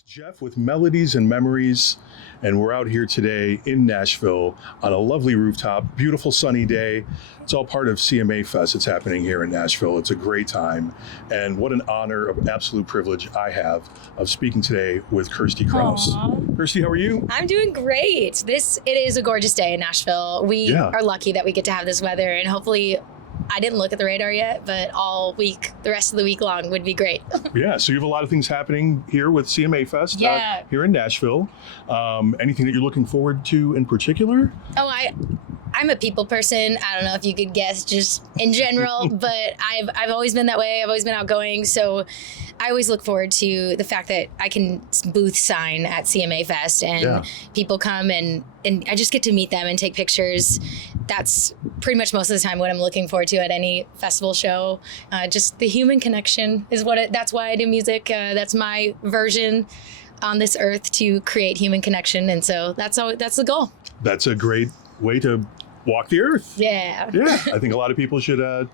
It's Jeff with Melodies and Memories, and we're out here today in Nashville on a lovely rooftop, beautiful sunny day. It's all part of CMA Fest. It's happening here in Nashville. It's a great time, and what an honor, an absolute privilege I have of speaking today with Kirstie Kraus. Aww. Kirstie, how are you? I'm doing great. It is a gorgeous day in Nashville. We are lucky that we get to have this weather, and hopefully, I didn't look at the radar yet, but all week, the rest of the week long would be great. Yeah, so you have a lot of things happening here with CMA Fest here in Nashville. Anything that you're looking forward to in particular? Oh, I'm a people person. I don't know if you could guess just in general, but I've always been that way. I've always been outgoing. So I always look forward to the fact that I can booth sign at CMA Fest and people come and I just get to meet them and take pictures. That's pretty much most of the time what I'm looking forward to at any festival show. Just the human connection is that's why I do music. That's my version on this earth, to create human connection. And so that's the goal. That's a great way to walk the earth. Yeah. Yeah. I think a lot of people should,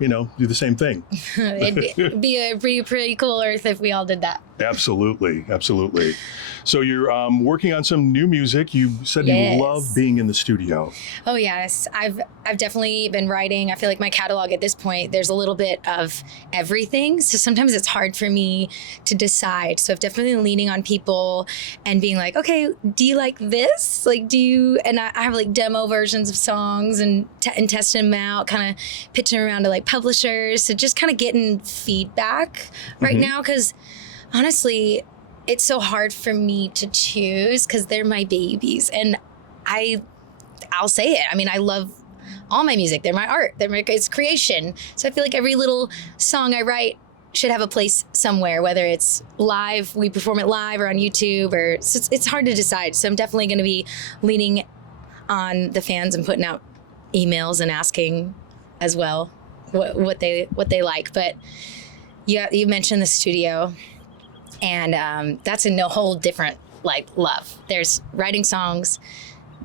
do the same thing. It'd be a pretty cool earth if we all did that. Absolutely. Absolutely. So you're working on some new music. You said you love being in the studio. Oh, yes. I've definitely been writing. I feel like my catalog at this point, there's a little bit of everything. So sometimes it's hard for me to decide. So I've definitely been leaning on people and being like, okay, do you like this? Like, and I have like demo versions of songs and testing them out, kind of pitching around to like publishers. So just kind of getting feedback right now, because honestly, it's so hard for me to choose because they're my babies. And I'll say it. I mean, I love all my music. They're my art. It's creation. So I feel like every little song I write should have a place somewhere, whether it's live, we perform it live, or on YouTube, it's hard to decide. So I'm definitely going to be leaning on the fans and putting out emails and asking as well what they like. But you mentioned the studio. And that's a whole different love. There's writing songs,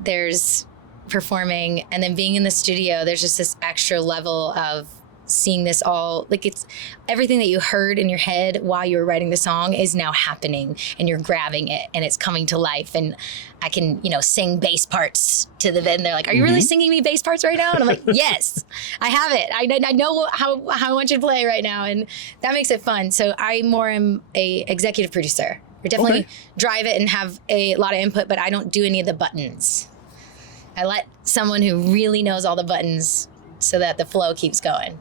there's performing, and then being in the studio, there's just this extra level of seeing this all, it's everything that you heard in your head while you were writing the song is now happening, and you're grabbing it and it's coming to life. And I can, sing bass parts to the band. They're like, are you really singing me bass parts right now? And I'm like, yes, I have it. I know how I want you to play right now. And that makes it fun. So I more am a executive producer. I definitely drive it and have a lot of input, but I don't do any of the buttons. I let someone who really knows all the buttons so that the flow keeps going.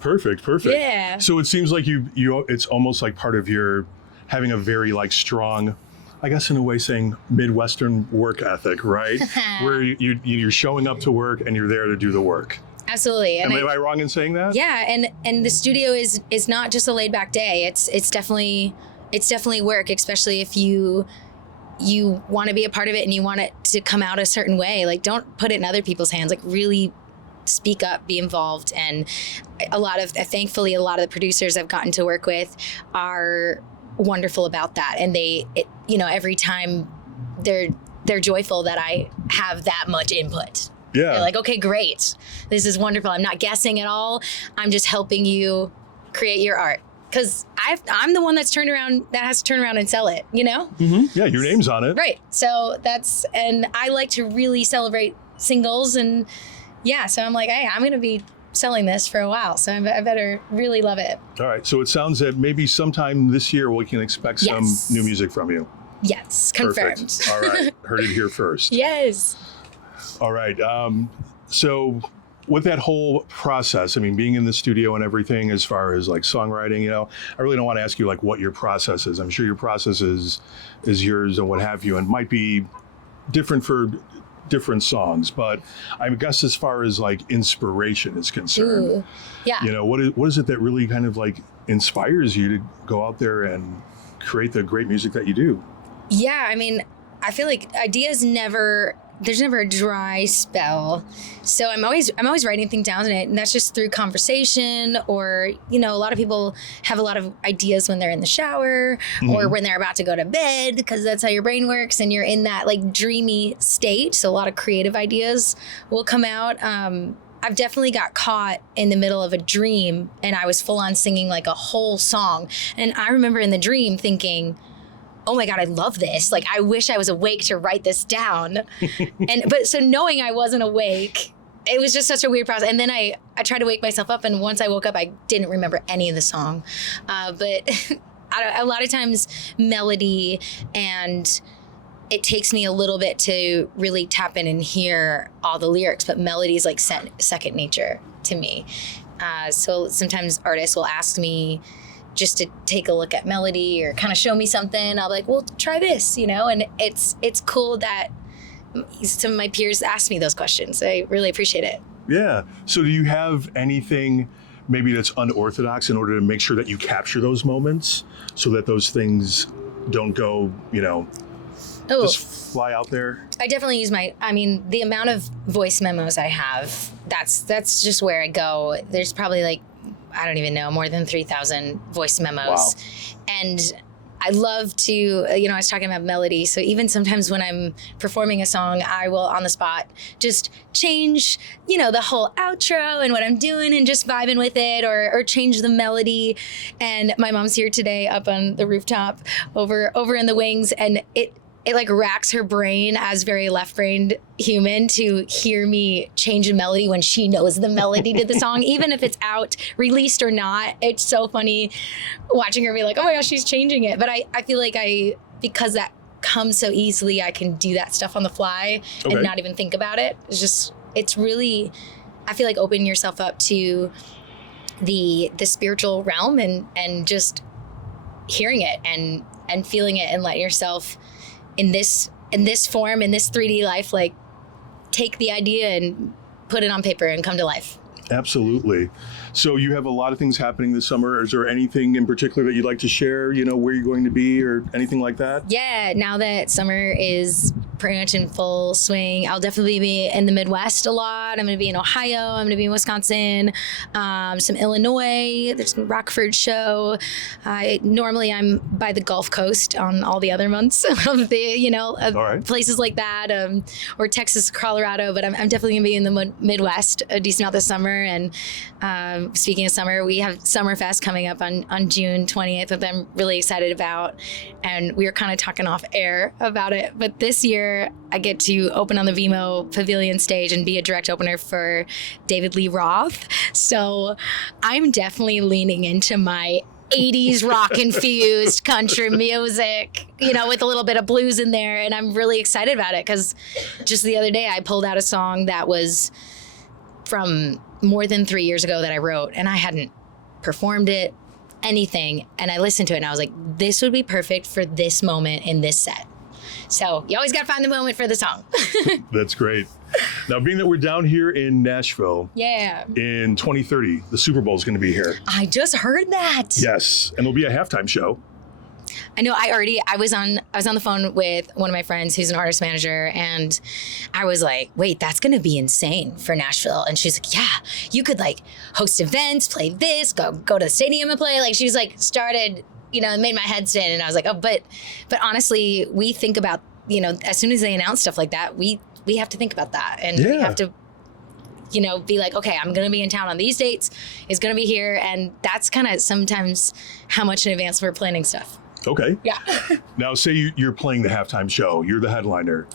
Perfect. Yeah. So it seems like it's almost like part of your having a very strong, I guess in a way saying Midwestern work ethic, right? Where you're showing up to work and you're there to do the work. Absolutely. Am I wrong in saying that? Yeah, and the studio is not just a laid back day. It's definitely work, especially if you want to be a part of it and you want it to come out a certain way. Don't put it in other people's hands. Really speak up, be involved. And thankfully, a lot of the producers I've gotten to work with are wonderful about that. And every time they're joyful that I have that much input. Yeah. They're like, okay, great. This is wonderful. I'm not guessing at all. I'm just helping you create your art. Because I'm the one that has to turn around and sell it, Mm-hmm. Yeah, your name's on it. Right. So and I like to really celebrate singles, and so I'm like, hey, I'm going to be selling this for a while, so I better really love it. All right. So it sounds that maybe sometime this year we can expect some new music from you. Yes, confirmed. Perfect. All right. Heard it here first. Yes. All right. So with that whole process, being in the studio and everything, as far as songwriting, I really don't want to ask you what your process is. I'm sure your process is yours and what have you, and might be different for different songs, but I guess as far as inspiration is concerned, what is it that really kind of inspires you to go out there and create the great music that you do? Yeah, I feel like there's never a dry spell. So I'm always writing things down, and that's just through conversation, or, a lot of people have a lot of ideas when they're in the shower or when they're about to go to bed, because that's how your brain works and you're in that dreamy state. So a lot of creative ideas will come out. I've definitely got caught in the middle of a dream, and I was full on singing a whole song. And I remember in the dream thinking, oh my God, I love this. Like, I wish I was awake to write this down. But so knowing I wasn't awake, it was just such a weird process. And then I tried to wake myself up. And once I woke up, I didn't remember any of the song. But a lot of times melody, and it takes me a little bit to really tap in and hear all the lyrics, but melody is like second nature to me. So sometimes artists will ask me just to take a look at melody or kind of show me something. I'll be like, well, try this, and it's cool that some of my peers ask me those questions. I really appreciate it. Yeah. So do you have anything maybe that's unorthodox in order to make sure that you capture those moments so that those things don't go, just fly out there? I definitely use the amount of voice memos I have, that's just where I go. There's probably I don't even know, more than 3,000 voice memos. Wow. And I love to, I was talking about melody. So even sometimes when I'm performing a song, I will on the spot just change, the whole outro and what I'm doing and just vibing with it, or change the melody. And my mom's here today up on the rooftop over in the wings. And it racks her brain as very left-brained human to hear me change a melody when she knows the melody to the song, even if it's out, released or not. It's so funny watching her be like, oh my gosh, she's changing it. But I feel like because that comes so easily, I can do that stuff on the fly and not even think about it. It's really, I feel like opening yourself up to the spiritual realm and just hearing it and feeling it and letting yourself in this form, in this 3D life, take the idea and put it on paper and come to life. Absolutely. So you have a lot of things happening this summer. Is there anything in particular that you'd like to share, where you're going to be or anything like that? Yeah, now that summer is pretty much in full swing, I'll definitely be in the Midwest a lot. I'm going to be in Ohio. I'm going to be in Wisconsin, some Illinois. There's a Rockford show. Normally I'm by the Gulf Coast on all the other months of the, places like that, or Texas, Colorado. But I'm definitely going to be in the Midwest a decent amount this summer. And speaking of summer, we have Summerfest coming up on June 20th, that I'm really excited about. And we were kind of talking off air about it. But this year, I get to open on the Pavilion stage and be a direct opener for David Lee Roth. So I'm definitely leaning into my 80s rock infused country music, with a little bit of blues in there. And I'm really excited about it because just the other day I pulled out a song that was from more than 3 years ago that I wrote, and I hadn't performed it, anything. And I listened to it and I was like, this would be perfect for this moment in this set. So you always got to find the moment for the song. That's great. Now, being that we're down here in Nashville, in 2030, the Super Bowl is going to be here. I just heard that. Yes, and there'll be a halftime show. I know. I was on the phone with one of my friends who's an artist manager, and I was like, wait, that's going to be insane for Nashville. And she's like, yeah, you could host events, play this, go to the stadium and play. She's started, it made my head spin. And I was like, oh, but honestly, we think about, as soon as they announce stuff like that, we have to think about that. And we have to, be like, okay, I'm going to be in town on these dates. It's going to be here. And that's kind of sometimes how much in advance we're planning stuff. Okay. Yeah. Now, say you're playing the halftime show. You're the headliner.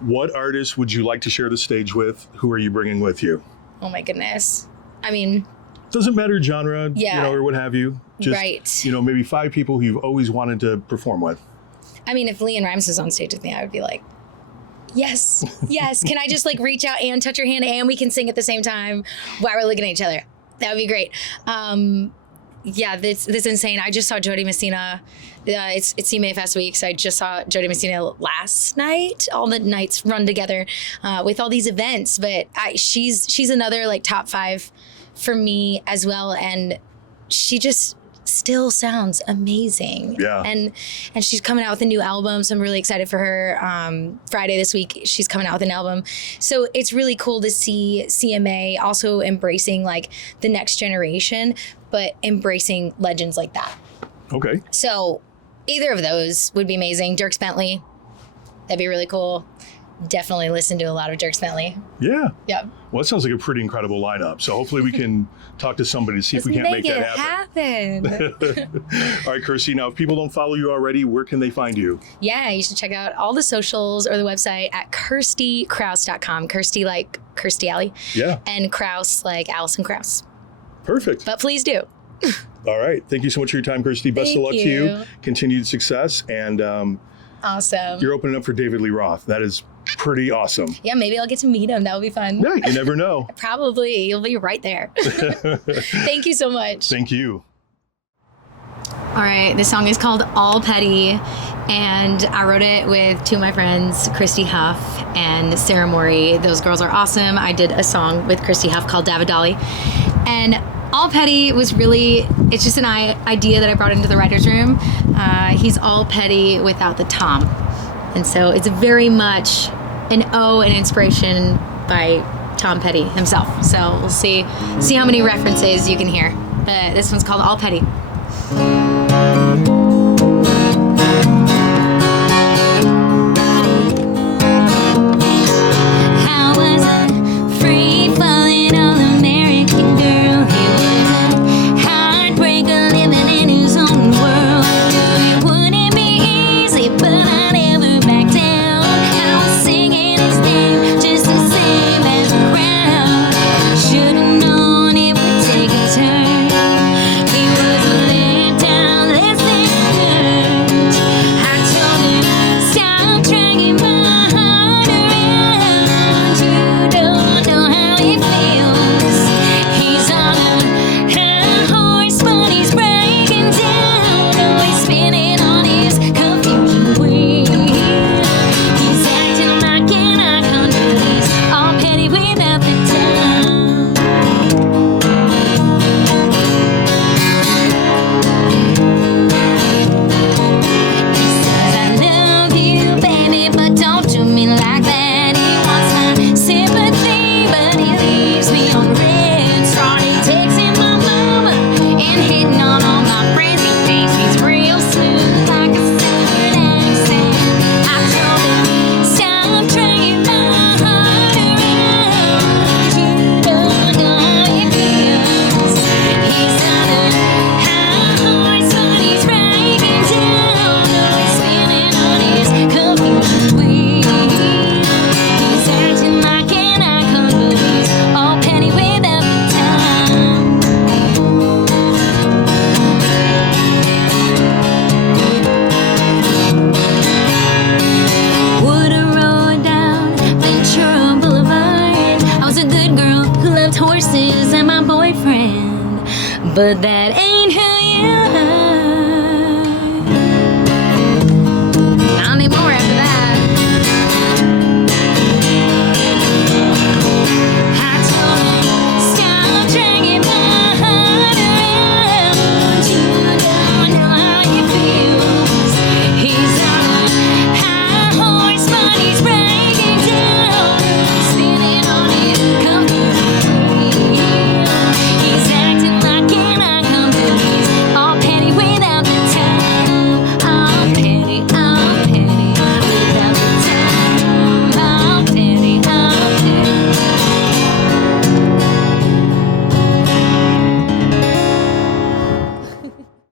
What artist would you like to share the stage with? Who are you bringing with you? Oh, my goodness. I mean... Doesn't matter genre, or what have you. Just, maybe 5 people who you've always wanted to perform with. I mean, if Leanne Rimes was on stage with me, I would be like, yes. Can I just reach out and touch your hand and we can sing at the same time while we're looking at each other? That would be great. This is insane. I just saw Jody Messina. It's CMA Fest week, so I just saw Jody Messina last night. All the nights run together with all these events, but she's another top 5 for me as well, and she just still sounds amazing. Yeah. And she's coming out with a new album, so I'm really excited for her. Friday this week, she's coming out with an album. So it's really cool to see CMA also embracing the next generation, but embracing legends like that. Okay. So either of those would be amazing. Dierks Bentley, that'd be really cool. Definitely listen to a lot of Dierks Bentley. Yeah. Yeah. Well, that sounds like a pretty incredible lineup. So hopefully we can talk to somebody to see if we can't make that happen. All right, Kirstie, now if people don't follow you already, where can they find you? Yeah, you should check out all the socials or the website at KirstieKraus.com. Kirstie like Kirstie Alley. Yeah. And Kraus like Allison Kraus. Perfect. But please do. All right. Thank you so much for your time, Kirstie. Best of luck to you. Continued success. And awesome. You're opening up for David Lee Roth. That is pretty awesome. Yeah, maybe I'll get to meet him. That would be fun. Yeah, you never know. Probably. You'll be right there. Thank you so much. Thank you. All right. This song is called All Petty. And I wrote it with two of my friends, Kirstie Huff and Sarah Morey. Those girls are awesome. I did a song with Kirstie Huff called David Dolly. And All Petty was really, it's just an idea that I brought into the writer's room. He's all petty without the Tom. And so it's very much an inspiration by Tom Petty himself. So we'll see how many references you can hear. But this one's called All Petty. But that ain't